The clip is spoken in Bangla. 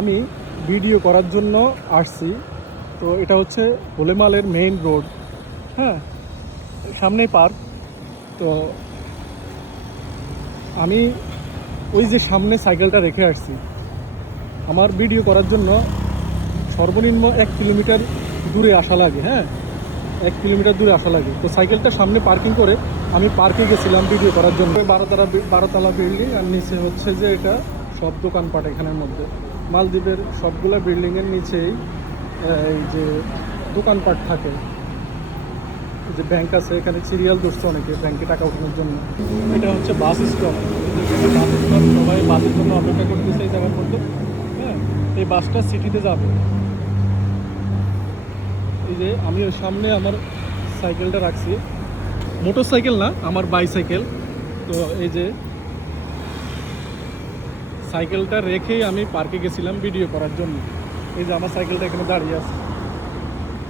আমি ভিডিও করার জন্য আসছি। তো এটা হচ্ছে হোলেমালের মেইন রোড, হ্যাঁ, সামনেই পার্ক। তো আমি ওই যে সামনে সাইকেলটা রেখে আসছি, আমার ভিডিও করার জন্য সর্বনিম্ন 1 কিলোমিটার দূরে আসা লাগে। হ্যাঁ, 1 কিলোমিটার দূরে আসা লাগে। তো সাইকেলটা সামনে পার্কিং করে আমি পার্কে গেছিলাম ভিডিও করার জন্য। 12তলা বিল্ডিং, আর নিচে হচ্ছে যে এটা সব দোকানপাট। এখানের মধ্যে মালদ্বীপের সবগুলো বিল্ডিংয়ের নিচেই এই যে দোকানপাট থাকে। এই যে ব্যাংক আছে, এখানে সিরিয়াল ধরছে অনেকে ব্যাংকে টাকা ওঠানোর জন্য। এটা হচ্ছে বাস স্টপ। বাস স্টপ, সবাই বাসের জন্য অপেক্ষা করতেছে এই জায়গার মধ্যে। হ্যাঁ, এই বাসটা সিটিতে যাবে। এই যে আমি ওর সামনে আমার সাইকেলটা রাখছি, মোটর সাইকেল না, আমার বাইসাইকেল। তো এই যে সাইকেলটা রেখেই আমি পার্কে গেছিলাম ভিডিও করার জন্য। এই যে আমার সাইকেলটা এখানে দাঁড়িয়ে আছে।